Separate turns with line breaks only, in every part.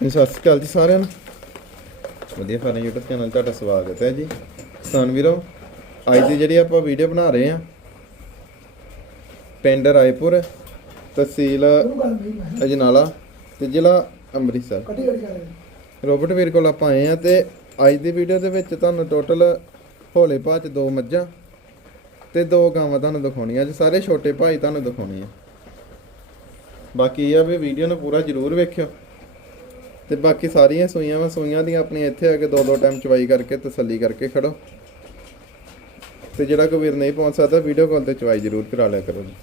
ਸਤਿ ਸ਼੍ਰੀ ਅਕਾਲ ਜੀ ਸਾਰਿਆਂ ਨੂੰ। ਵਧੀਆ ਫਾਰਮ YouTube ਚੈਨਲ ਤੁਹਾਡਾ ਸਵਾਗਤ ਹੈ ਜੀ। ਕਿਸਾਨ ਵੀਰੋ, ਅੱਜ ਦੀ ਜਿਹੜੀ ਆਪਾਂ ਵੀਡੀਓ ਬਣਾ ਰਹੇ ਹਾਂ, ਪਿੰਡ ਰਾਏਪੁਰ, ਤਹਿਸੀਲ ਅਜਨਾਲਾ ਤੇ ਜ਼ਿਲ੍ਹਾ ਅੰਮ੍ਰਿਤਸਰ। ਰੋਬਰਟ ਵੀਰ ਕੋਲ ਆਪਾਂ ਆਏ ਆ ਤੇ ਅੱਜ ਦੀ ਵੀਡੀਓ ਦੇ ਵਿੱਚ ਤੁਹਾਨੂੰ ਟੋਟਲ ਹੋਲੇ ਭਾਅ ਚ ਦੋ ਮੱਝਾਂ ਤੇ ਦੋ ਗਾਵਾਂ ਤੁਹਾਨੂੰ ਦਿਖਾਉਣੀਆਂ ਅੱਜ ਸਾਰੇ ਛੋਟੇ ਭਾਈ ਤੁਹਾਨੂੰ ਦਿਖਾਉਣੇ ਆ। ਬਾਕੀ ਇਹ ਆ ਵੀ ਵੀਡੀਓ ਨੂੰ ਪੂਰਾ ਜ਼ਰੂਰ ਵੇਖਿਓ। ਤੇ ਬਾਕੀ ਸਾਰੀਆਂ ਸੂਈਆਂ ਵਾ, ਸੂਈਆਂ ਦੀਆਂ ਆਪਣੀ ਇੱਥੇ ਆ ਕੇ ਦੋ ਦੋ ਟਾਈਮ ਚਵਾਈ ਕਰਕੇ ਤਸੱਲੀ ਕਰਕੇ ਖੜੋ। ਤੇ ਜਿਹੜਾ ਕੋਈ ਵੀਰ ਨਹੀਂ ਪਹੁੰਚ ਸਕਦਾ ਵੀਡੀਓ ਕਾਲ ਤੇ ਚਵਾਈ ਜ਼ਰੂਰ ਕਰਾ ਲਿਆ ਕਰੋ ਜੀ।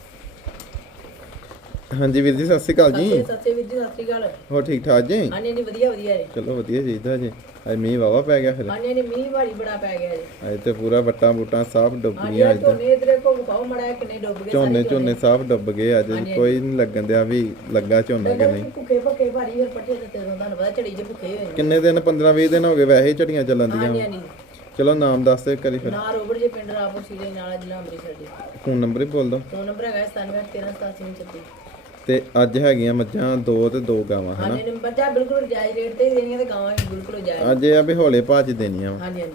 ਹਾਂਜੀ ਵੀਰ ਜੀ ਸਤਿ ਸ਼੍ਰੀ ਅਕਾਲ ਜੀ।
ਸਤਿ ਸ੍ਰੀ ਵੀਰ ਜੀ ਸਤਿ ਸ੍ਰੀ ਅਕਾਲ।
ਹੋ ਠੀਕ ਠਾਕ ਜੀ?
ਹਾਂਜੀ ਹਾਂਜੀ ਵਧੀਆ ਵਧੀਆ ਜੀ।
ਚਲੋ ਵਧੀਆ ਚਾਹੀਦਾ ਜੀ। ਅੱਜ ਮੀਂਹ ਵਾਵਾ ਪੈ ਗਿਆ ਫਿਰ।
ਹਾਂਜੀ ਹਾਂਜੀ ਮੀਂਹ ਭਾਰੀ ਬੜਾ ਪੈ ਗਿਆ ਜੀ।
ਅੱਜ ਤੇ ਪੂਰਾ ਵੱਟਾਂ ਬੂਟਾਂ ਸਾਫ਼ ਡੁੱਬ ਗਈਆਂ ਅੱਜ ਤਾਂ।
ਝੋਨੇ ਇਧਰੇ ਕੋ ਵਿਖਾਓ ਮੜਾ ਕਿੰਨੇ ਡੁੱਬ ਗਏ
ਝੋਨੇ ਝੋਨੇ ਸਾਫ਼ ਡੁੱਬ ਗਏ ਅੱਜ। ਕੋਈ ਨਹੀਂ ਲੱਗਣ ਦਿਆ ਵੀ ਲੱਗਾ ਝੋਨਾ ਕਿ ਨਹੀਂ।
ਭੁੱਖੇ ਭੁੱਖੇ ਭਾਰੀ ਫਿਰ ਪੱਠੇ ਤੇ ਤੇਰੋਂ ਤੁਹਾਨੂੰ ਪਤਾ ਝੜੀ 'ਚ ਭੁੱਖੇ ਹੋਏ ਨੇ।
ਕਿੰਨੇ ਦਿਨ 15 20 ਦਿਨ ਹੋ ਗਏ ਵੈਸੇ ਝੜੀਆਂ ਚੱਲਣ ਦੀਆਂ।
ਹਾਂਜੀ ਹਾਂਜੀ।
ਚਲੋ ਨਾਮ ਦੱਸ ਦੇ ਕਰੀ ਫਿਰ।
ਨਾ ਰੋਬੜ ਜੇ ਪਿੰਡ ਰਾਪੁਰ ਸੀਲੇ ਨਾਲ ਜ਼ਿਲ੍ਹਾ ਅੰਮ੍ਰਿਤਸਰ ਜੀ।
ਫੋਨ ਨੰਬਰ ਹੀ ਬੋਲ ਦੋ
ਦੋ ਨੰਬਰ ਹੈਗਾ 9713
ਤੇ ਅੱਜ ਹੈਗੀਆਂ ਮੱਝਾਂ ਦੋ ਤੇ ਦੋ ਗਾਵਾਂ ਹਨਾ?
ਹਾਂਜੀ ਨੰਬਰ ਜਾ ਬਿਲਕੁਲ ਜਾਇਜ਼ ਰੇਟ ਤੇ ਹੀ ਦੇਣੀਆਂ ਤੇ ਗਾਵਾਂ ਵੀ ਬਿਲਕੁਲ ਜਾਇਜ਼।
ਅੱਜ ਇਹ ਆ ਵੀ ਹੌਲੇ ਭਾਅ ਚ ਦੇਣੀਆਂ ਵਾ।
ਹਾਂਜੀ ਹਾਂਜੀ।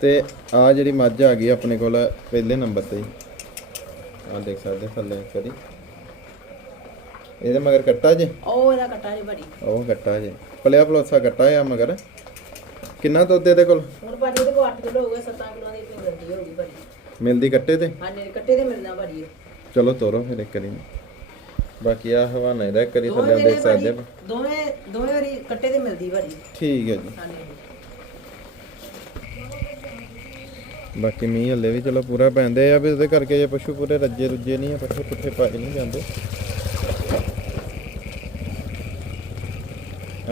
ਤੇ ਆ ਜਿਹੜੀ ਮੱਝ ਆ ਗਈ ਆਪਣੇ ਕੋਲ ਪਹਿਲੇ ਨੰਬਰ ਤੇ ਆ ਦੇਖ ਸਕਦੇ ਥੱਲੇ ਕਰੀ ਇਹਦੇ ਮਗਰ ਕੱਟਾ ਜੇ?
ਉਹ ਇਹਦਾ ਕੱਟਾ ਜੀ ਭਾਰੀ
ਉਹ ਕੱਟਾ ਜੇ। ਪਲਿਆ ਪਲੋਸਾ ਕੱਟਾ ਆ ਮਗਰ। ਕਿੰਨਾ ਦੁੱਧ ਇਹਦੇ ਕੋਲ?
ਹੁਣ ਭਾਜੀ ਇਹਦੇ ਕੋ 8 ਕਿਲੋ ਹੋ ਗਿਆ 7 ਕਿਲੋ ਦੀ ਆਪਣੀ ਗਰੰਟੀ ਹੋ ਗਈ ਭਾਜੀ।
ਮਿਲਦੀ ਕੱਟੇ ਤੇ?
ਹਾਂਜੀ ਕੱਟੇ ਤੇ ਮਿਲਣਾ ਭਾਜੀ ਇਹ।
ਚਲੋ ਤੋਰੋ ਫਿਰ ਇੱਕ ਵਾਰੀ। ਬਾਕੀ ਆ ਹਵਾਨਾ ਇੱਕ ਵਾਰੀ ਥੱਲੇ ਦੇਖ ਸਕਦੇ ਆਪਾਂ।
ਦੋਵੇਂ ਦੋਵੇਂ ਵਾਰੀ ਕੱਟੇ ਤੇ ਮਿਲਦੀ ਭਾਜੀ
ਠੀਕ ਹੈ ਜੀ।
ਹਾਂਜੀ।
ਬਾਕੀ ਮੀਂਹ ਹੱਲੇ ਵੀ ਚਲੋ ਪੂਰਾ ਪੈਂਦੇ ਆ ਵੀ ਉਹਦੇ ਕਰਕੇ ਜੇ ਪਸ਼ੂ ਪੂਰੇ ਰੱਜੇ ਰੁੱਜੇ ਨਹੀਂ ਆ ਪੱਠੇ ਪੁੱਠੇ ਪਾਏ ਨਹੀਂ ਜਾਂਦੇ।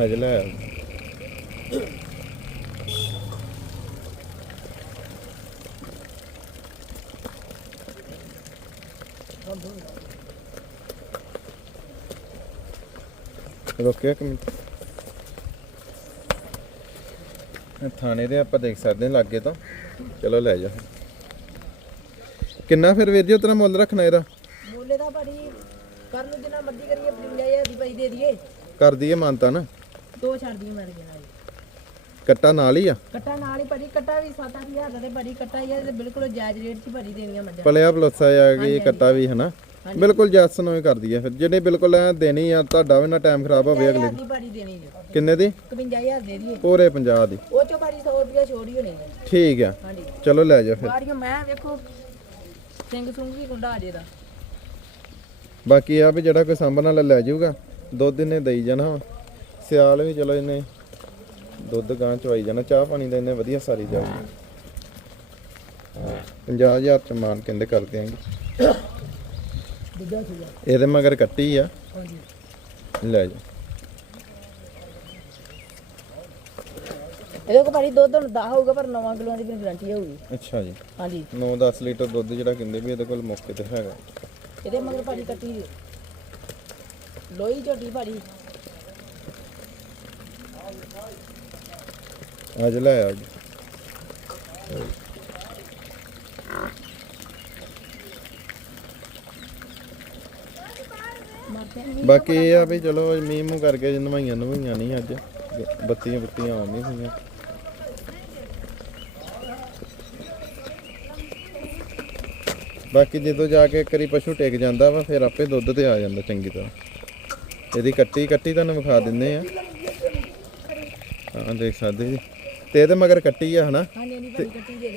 ਅੱਜ ਲੈ ਆਓ। ਰੁਕਿਆ ਇੱਕ ਮਿੰਟ। ਇਹ ਥਾਣੇ ਦੇ ਆਪਾਂ ਦੇਖ ਸਕਦੇ ਹਾਂ ਲਾਗੇ ਤੋਂ। ਚਲੋ ਲੈ ਜਾ। ਕਿੰਨਾ ਫਿਰ ਵੀਰ ਜੀ ਉਤਨਾ ਮੁੱਲ ਰੱਖਣਾ ਇਹਦਾ?
ਮੂਲੇ ਦਾ ਭਾਜੀ ਕਰ ਨੂੰ ਜਿੰਨਾ ਮਰਜ਼ੀ ਕਰੀਏ 55000 ਦੀ ਭਾਈ ਦੇ ਦਈਏ।
ਕਰ ਦਈਏ ਮਾਨਤਾ ਨਾ।
ਦੋ ਛੱਡ ਦਈਏ ਮੈਂ ਕਿਹਾ ਜੀ
ਕੱਟਾ ਨਾਲ ਹੀ ਆ।
ਕੱਟਾ ਨਾਲ ਹੀ ਭਾਜੀ ਕੱਟਾ ਵੀ 7-8000 ਦਾ ਤੇ ਭਾਜੀ ਕੱਟਾ ਹੀ ਆ ਤੇ ਬਿਲਕੁਲ ਜਾਇਜ਼ ਰੇਟ 'ਚ ਭਾਜੀ ਦੇਣੀਆਂ ਮੱਝਾਂ।
ਪਲਿਆ ਪਲੋਸਾ ਆ ਗਈ ਕੱਟਾ ਵੀ ਹਨਾ? ਬਿਲਕੁਲ ਜੱਸ ਨੂੰ ਹੀ ਕਰ ਦਈਏ ਫਿਰ। ਜਿਹੜੇ ਬਿਲਕੁਲ ਐ ਦੇਣੀ ਆ ਤੁਹਾਡਾ ਵੀ ਨਾ ਟਾਈਮ ਖਰਾਬ ਹੋਵੇ ਅਗਲੇ
50000 ਦੀ ਭਾਜੀ ਦੇਣੀ ਜੀ
ਕਿੰਨੇ ਦੀ?
51000 ਦੇ ਦਈਏ।
ਪੂਰੇ 50 ਦੀ।
ਉਹ ਚੋਂ ਭਾਜੀ 100 ਰੁਪਇਆ ਛੋੜ ਹੋਣੀ ਹੈ
ਠੀਕ ਆ।
ਹਾਂਜੀ।
ਚਲੋ ਲੈ ਜਾ ਫਿਰ।
ਬਾਰੀਆਂ ਮੈਂ ਵੇਖੋ ਸਿੰਘ ਸੁੰਗ ਵੀ ਗੁੰਡਾ ਆ ਜੇ ਦਾ।
ਬਾਕੀ ਆ ਵੀ ਜਿਹੜਾ ਕੋਈ ਸਾਂਭਣ ਵਾਲਾ ਲੈ ਜਾਊਗਾ ਦੁੱਧ ਇਹਨੇ ਦੇਈ ਜਾਣਾ ਵਾ। ਸਿਆਲ ਵੀ ਚਲੋ ਇਹਨੇ ਦੁੱਧ ਗਾਂ ਚਵਾਈ ਜਾਣਾ। ਚਾਹ ਪਾਣੀ ਦਾ ਇਹਨੇ ਵਧੀਆ ਸਾਰੀ ਜਾਊਗੀ 50000 ਚ ਮਾਨ ਕਹਿੰਦੇ ਕਰ ਦਿਆਂਗੇ
ਦੂਜਾ ਸੀਗਾ।
ਇਹਦੇ ਮਗਰ ਕੱਟੀ ਆ।
ਹਾਂਜੀ।
ਲੈ ਜਾ।
ਇਹਦੇ ਕੋ ਭਾਜੀ ਦੁੱਧ ਹੁਣ 10 ਹੋਊਗਾ ਪਰ 9 ਕਿਲੋ ਦੀ ਵੀ ਗਾਰੰਟੀ ਹੋਊਗੀ।
ਅੱਛਾ ਜੀ।
ਹਾਂਜੀ।
9-10 ਲੀਟਰ ਦੁੱਧ ਜਿਹੜਾ ਕਹਿੰਦੇ ਵੀ ਇਹਦੇ ਕੋਲ ਮੌਕੇ ਤੇ ਹੈਗਾ।
ਇਹਦੇ ਮਗਰ ਭਾਜੀ ਕੱਟੀ ਦੀ ਲੋਈ ਝੋਟੀ ਭਾਜੀ।
ਅੱਜ ਲੈ ਆ ਜੀ। ਬਾਕੀ ਇਹ ਆ ਵੀ ਚਲੋ ਮੀਂਹ ਮੂੰਹ ਕਰਕੇ ਜੇ ਨਵਾਈਆਂ ਨਹੀਂ ਅੱਜ। ਬੱਤੀਆਂ ਬੱਤੀਆਂ ਆਉਂਦੀਆਂ ਸੀਗੀਆਂ ਬਾਕੀ ਜਦੋਂ ਜਾ ਕੇ ਇੱਕ ਵਾਰੀ ਪਸ਼ੂ ਟਿਕ ਜਾਂਦਾ ਵਾ ਫਿਰ ਆਪੇ ਦੁੱਧ ਤੇ ਆ ਜਾਂਦਾ ਚੰਗੀ ਤਰ੍ਹਾਂ। ਇਹਦੀ ਕੱਟੀ ਕੱਟੀ ਤੁਹਾਨੂੰ ਵਿਖਾ ਦਿੰਨੇ ਆ। ਹਾਂ ਦੇਖ ਸਕਦੇ ਜੀ। ਤੇ ਇਹਦੇ ਮਗਰ ਕੱਟੀ ਆ ਹਨਾ?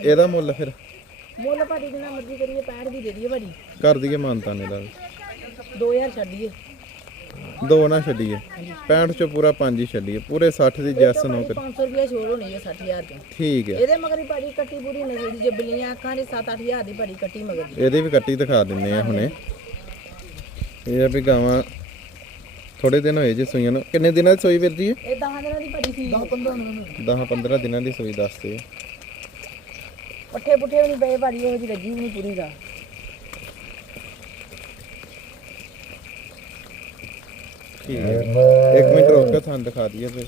ਇਹਦਾ ਮੁੱਲ ਫਿਰ?
ਮੁੱਲ ਭਾਜੀ ਜਿੰਨਾ ਮਰਜ਼ੀ ਕਰੀਏ 65 ਦੀ ਦੇ ਦਈਏ ਭਾਜੀ।
ਕਰ ਦਈਏ ਮਾਨਤਾ ਨੇ ਦਾ
2000 ਛੱਡੀਏ
ਦੋ ਨਾ ਛੱਡੀਏ। 65 ਚੋਂ ਪੂਰਾ ਪੰਜ ਹੀ ਛੱਡੀਏ। ਪੂਰੇ 60 ਦੀ ਜੈਸ ਨੋ ਕਰ
500 ਰੁਪਏ ਛੋੜ ਹੋਣੀ ਹੈ 60000 ਤੋਂ
ਠੀਕ ਹੈ।
ਇਹਦੇ ਮਗਰ ਹੀ ਭਾਜੀ ਕੱਟੀ ਪੂਰੀ ਨਜ਼ਰ ਦੀ ਜੱਬਲੀਆਂ ਅੱਖਾਂ ਦੇ 7-8000 ਦੀ ਭਾਜੀ ਕੱਟੀ ਮਗਰ ਦੀ।
ਇਹਦੀ ਵੀ ਕੱਟੀ ਦਿਖਾ ਦਿੰਨੇ ਆ ਹੁਣੇ। ਇਹ ਆ ਵੀ ਗਾਵਾਂ ਥੋੜੇ ਦਿਨ ਹੋਏ ਜੇ ਸੂਈਆਂ ਨੂੰ। ਕਿੰਨੇ ਦਿਨਾਂ ਦੀ ਸੂਈ ਵੀਰ ਜੀ
ਇਹ? 10 ਦਿਨਾਂ ਦੀ ਭਾਜੀ ਸੀ 10-15 ਦਿਨਾਂ
10 15 ਦਿਨਾਂ ਦੀ ਸੂਈ ਦੱਸਦੇ।
ਪੱਠੇ ਪੁੱਠੇ ਵੀ ਨਹੀਂ ਪਏ ਭਾਜੀ ਉਹ ਜੀ ਰੱਜੀ ਵੀ ਨਹੀਂ ਪੂਰੀ ਦਾ
ਠੀਕ ਹੈ? ਇੱਕ ਮਿੰਟ ਰੁਕ ਕੇ ਤੁਹਾਨੂੰ ਦਿਖਾ ਦਈਏ ਫਿਰ।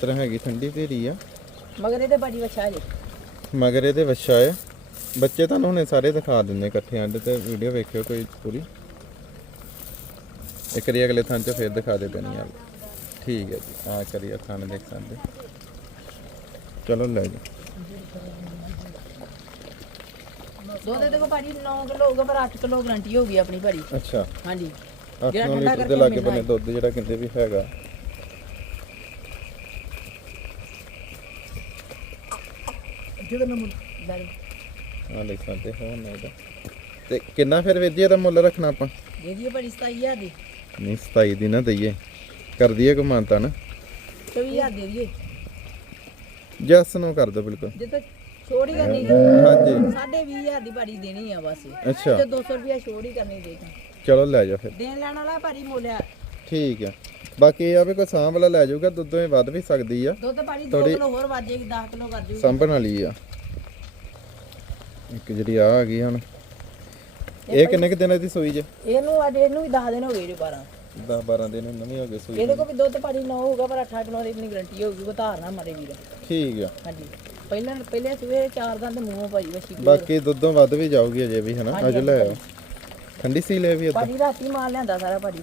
ਤਰ੍ਹਾਂ ਹੈਗੀ ਠੰਡੀ ਤੇਰੀ ਆ।
ਮਗਰ ਇਹਦੇ ਭਾਜੀ ਵਛਾ ਜੀ।
ਮਗਰ ਇਹਦੇ ਵੱਛਾ ਹੈ ਬੱਚੇ ਤੁਹਾਨੂੰ ਹੁਣੇ ਸਾਰੇ ਦਿਖਾ ਦਿੰਦੇ ਇਕੱਠੇ ਆਂਦੇ ਤੇ ਵੀਡੀਓ ਵੇਖਿਓ ਕੋਈ ਪੂਰੀ। ਇੱਕ ਵਾਰੀ ਅਗਲੇ ਥਾਂ 'ਚ ਫੇਰ ਦਿਖਾ ਦੇ ਪੈਣੀ ਆ। ਠੀਕ ਹੈ ਜੀ ਆ ਕਰੀ ਅੱਖਾਂ ਨਾਲ ਦੇਖ ਸਕਦੇ। ਚਲੋ ਲੈ ਜੀ।
ਦੁੱਧ ਦੇਖੋ ਭਾਜੀ 9 ਕਿਲੋ ਹੋਊਗਾ ਪਰ 8 ਕਿਲੋ ਗਾਰੰਟੀ ਹੋਊਗੀ ਆਪਣੀ ਭਾਜੀ।
ਅੱਛਾ।
ਹਾਂਜੀ।
8
ਜਿਹੜਾ ਠੰਡਾ
ਲੀਟਰ ਦੇ
ਕਰਕੇ
ਲਾਗੇ
ਮਿਲਣਾ
ਬੰਨੇ। ਦੁੱਧ ਜਿਹੜਾ ਕਹਿੰਦੇ ਵੀ ਹੈਗਾ।
ਲੈ
ਆ ਲੈ ਸਕਦੇ ਹੋ ਨਾ ਇਹਦਾ। ਤੇ ਕਿੰਨਾ ਫਿਰ ਜੀ ਇਹਦਾ ਮੁੱਲ ਰੱਖਣਾ ਆਪਾਂ?
ਦੇ ਦਈਏ ਭਾਜੀ 27000 ਦੀ।
ਨਹੀਂ 27 ਦੀ ਨਾ ਦਈਏ। ਕਰ ਦਈਏ ਕੋ ਮਾਨਤਾ ਨਾ
24000 ਦੇ ਦਈਏ
ਜੈਸ ਨੂੰ ਕਰ ਦੋ ਬਿਲਕੁਲ।
ਜੇ ਤਾਂ ਛੋੜ ਕਰਨੀ
ਹਾਂਜੀ।
ਸਾਢੇ 20000 ਦੀ ਭਾਜੀ ਦੇਣੀ ਆ ਬਸ।
ਅੱਛਾ।
ਤੇ 200 ਰੁਪਿਆ ਛੋੜ ਕਰਨੀ ਦੇ
ਚਲੋ ਲੈ ਜਾ ਫਿਰ।
ਦੇਣ ਲੈਣ ਵਾਲਾ ਭਾਜੀ ਮੋਲਿਆ
ਠੀਕ ਆ। ਬਾਕੀ ਇਹ ਆ ਵੀ ਕੋਈ ਸਾਂਭ ਵਾਲਾ ਲੈ ਜਾਊਗਾ ਦੁੱਧੋਂ ਹੀ ਵੱਧ ਵੀ ਸਕਦੀ ਆ।
ਦੁੱਧ ਭਾਜੀ 2
ਥੋੜੀ-
ਕਿਲੋ ਹੋਰ ਵੱਧ ਜਾਏਗੀ 10 ਕਿਲੋ ਕਰ ਜੂਗੀ।
ਸਾਂਭਣ ਵਾਲੀ ਆ। ਇੱਕ ਜਿਹੜੀ ਆ ਆ ਗਈ ਹੁਣ। ਇਹ ਕਿੰਨੇ ਕਿ ਦਿਨਾਂ ਦੀ ਸੂਈ ਜੇ?
ਇਹਨੂੰ ਅੱਜ ਇਹਨੂੰ ਵੀ 10 ਦਿਨ ਹੋ ਗਏ ਜੀ 12
10 12 ਦਿਨ ਨਵੀਂ ਹੋ ਗਈ ਸੂਈ
ਇਹਦੇ ਕੋਲ ਵੀ ਦੁੱਧ ਭਾਜੀ 9 ਹੋਊਗਾ ਪਰ 8 ਕਿਲੋ ਦੀ ਆਪਣੀ ਗਾਰੰਟੀ ਹੋਊਗੀ ਉਹ ਧਾਰ ਨਾ ਮਰੇ ਵੀਰ।
ਠੀਕ ਆ।
ਹਾਂਜੀ। ਪਹਿਲਾਂ ਪਹਿਲੇ ਸਵੇਰੇ ਚਾਰ ਦੰਦ ਮੂੰਹ ਭਾਜੀ ਵਸੀ
ਬਾਕੀ ਦੁੱਧੋਂ ਵੱਧ ਵੀ ਜਾਊਗੀ ਅਜੇ ਵੀ ਹਨਾ? ਅੱਜ ਲੈ ਆਓ। ਠੰਡੀ ਸੀ ਲੈ ਵੀ ਏਦਾਂ
ਭਾਜੀ ਰਾਤੀ ਮਾਲ ਲਿਆਂਦਾ ਸਾਰਾ ਭਾਜੀ।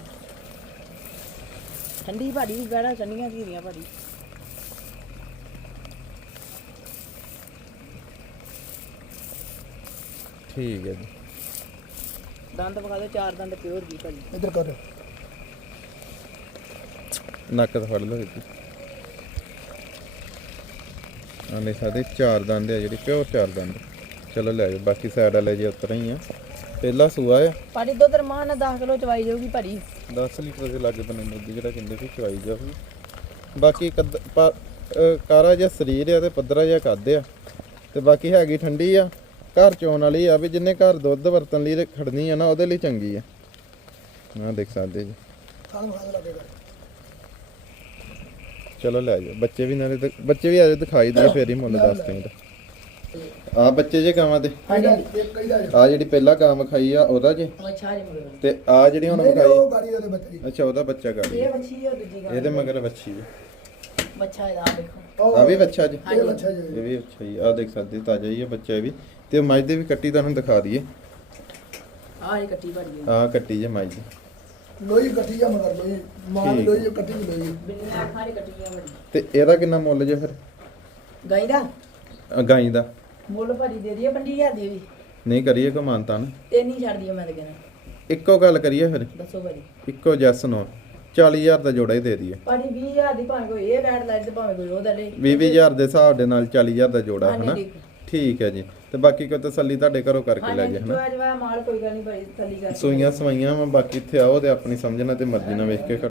ਠੰਡੀ ਭਾਜੀ ਵੀ ਗੜਾ ਚੰਡੀਆਂ ਧੀਰੀਆਂ ਭਾਜੀ।
ਠੀਕ ਹੈ ਜੀ।
ਦੰਦ ਵਿਖਾ ਦਿਓ ਚਾਰ ਦੰਦ ਪਿਓਰ ਜੀ ਭਾਜੀ।
ਇੱਧਰ ਕਰ।
ਨੱਕ ਤਾਂ ਫੜ ਲਓ ਇੱਥੇ ਆਨੇ ਸਾਡੇ ਚਾਰ ਦੰਦ ਆ ਜਿਹੜੀ ਪਿਓਰ ਚਾਰ ਦੰਦ। ਚਲੋ ਲੈ ਜਾਓ ਬਾਕੀ ਸਾਈਡ ਵਾਲੇ ਜੇ ਉਤਰ ਹੀ ਆ। ਪਹਿਲਾ ਸੂਆ ਆ।
ਭਾਜੀ ਦੁੱਧ ਰਮਾਨ 10 ਕਿਲੋ ਚਵਾਈ ਜਾਊਗੀ ਭਾਜੀ
10 ਲੀਟਰ ਦੇ ਲਾਗੇ ਬਣੇ ਮੁੱਦੀ ਜਿਹੜਾ ਕਹਿੰਦੇ ਸੀ ਚਵਾਈ ਜਾਊਗੀ। ਬਾਕੀ ਕਾਰਾ ਜਿਹਾ ਸਰੀਰ ਆ ਤੇ ਪੱਧਰਾ ਜਿਹਾ ਕੱਦ ਆ। ਤੇ ਬਾਕੀ ਹੈਗੀ ਠੰਡੀ ਆ। ਘਰ ਚੋਣ ਵਾਲੀ ਆ ਵੀ ਜਿੰਨੇ ਘਰ ਦੁੱਧ ਵਰਤਣ ਲਈ ਖੜਨੀ ਆ ਨਾ ਉਹਦੇ ਲਈ ਚੰਗੀ ਆ। ਆ ਦੇਖ ਸਕਦੇ ਜੀ।
ਖਾਣ ਖਾਣ ਲੱਗੇਗਾ
ਚਲੋ ਲੈ ਜਾਓ। ਬੱਚੇ ਵੀ ਨਾਲੇ ਬੱਚੇ ਵੀ ਆਜੇ ਦਿਖਾਈ ਦੇ ਫੇਰ ਹੀ ਮੁੱਲ ਦੱਸ ਦਿੰਦਾ ਆ ਬੱਚੇ ਜੇ ਗਾਵਾਂ ਦੇ।
ਇੱਕ
ਆ ਜਿਹੜੀ ਪਹਿਲਾ ਗਾਂ ਵਿਖਾਈ ਆ ਉਹਦਾ ਜੇ?
ਅੱਛਾ ਜੀ ਮਗਰ
ਤੇ ਆ ਜਿਹੜੀ ਹੁਣ
ਨਹੀਂ
ਵਿਖਾਈ
ਗਾੜੀ ਬੱਚੇ
ਅੱਛਾ ਉਹਦਾ ਬੱਚਾ ਗਾੜੀ।
ਇਹ ਬੱਚੀ ਹੈ ਦੂਜੀ ਗੱਲ
ਇਹਦੇ ਮਗਰ ਬੱਚੀ ਹੈ
ਬੱਚਾ ਇਹਦਾ ਆਹ ਦੇਖੋ।
ਆ ਵੀ ਬੱਚਾ ਜੀ?
ਇਹ ਬੱਚਾ ਜੀ।
ਇਹ ਵੀ ਅੱਛਾ ਜੀ। ਆ ਦੇਖ ਸਕਦੇ ਤਾਜ਼ਾ ਹੀ ਹੈ ਬੱਚਾ ਇਹ ਵੀ। ਤੇ ਮੱਝ ਦੇ ਵੀ ਕੱਟੀ ਤੁਹਾਨੂੰ ਦਿਖਾ ਦਈਏ।
ਆਹ ਇਹ ਕੱਟੀ ਭਾਜੀ
ਆ ਕੱਟੀ ਜੇ ਮੱਝ ਦੀ।
ਲੋਈ ਕੱਟੀ ਆ ਮਗਰ ਲੋਈ ਮਾਂ ਦੀ। ਲੋਈ ਕੱਟੀ ਵੀ ਲੋਈ
ਬਿੱਲੀਆਂ ਅੱਖਾਂ ਦੀ ਕੱਟੀ ਆ ਭਾਜੀ
ਤੇ ਇਹਦਾ ਕਿੰਨਾ ਮੁੱਲ ਜੇ ਫਿਰ?
ਗਾਈ ਦਾ?
ਅ, ਗਾਈ ਦਾ।
ਮੁੱਲ ਭਾਜੀ ਦੇ ਦਈਏ 25000 ਦੀ ਵੀ।
ਨਹੀਂ ਕਰੀਏ ਕੋ ਮਾਨਤਾ ਨਾ।
ਤੇ ਨਹੀਂ ਛੱਡ ਦਈਏ ਮੈਂ ਤਾਂ ਕਹਿੰਦਾ।
ਇੱਕੋ ਗੱਲ ਕਰੀਏ ਫਿਰ?
ਦੱਸੋ ਭਾਜੀ।
ਇੱਕੋ ਜੈਸ ਨੋ। 40000 ਦਾ ਜੋੜਾ ਹੀ ਦੇ ਦਈਏ।
ਭਾਜੀ 20000 ਦੀ ਭਾਵੇਂ ਕੋਈ ਇਹ ਬੈਡ ਲੈ ਤੇ ਭਾਵੇਂ ਕੋਈ ਉਹਦਾ ਲੈ
20000 ਦੇ ਹਿਸਾਬ ਦੇ ਨਾਲ 40000 ਦਾ ਜੋੜਾ
ਹਾਂਜੀ,
ਹਨਾ?
ਠੀਕ।
ਠੀਕ ਹੈ ਜੀ। ਤੇ ਬਾਕੀ ਕੋਈ ਤਸੱਲੀ ਤੁਹਾਡੇ ਘਰੋਂ ਕਰਕੇ ਲੈ ਜੇ ਹਨਾ?
ਜਵਾ ਮਾਲ ਕੋਈ ਗੱਲ ਨਹੀਂ ਭਾਜੀ ਥੱਲੀ ਕਰ
ਸੂਈਆਂ ਸਵਾਈਆਂ ਵਾ ਬਾਕੀ ਇੱਥੇ ਆਓ ਤੇ ਆਪਣੀ ਸਮਝਣਾ ਤੇ ਮਰਜ਼ੀ ਨਾਲ ਵੇਖ ਕੇ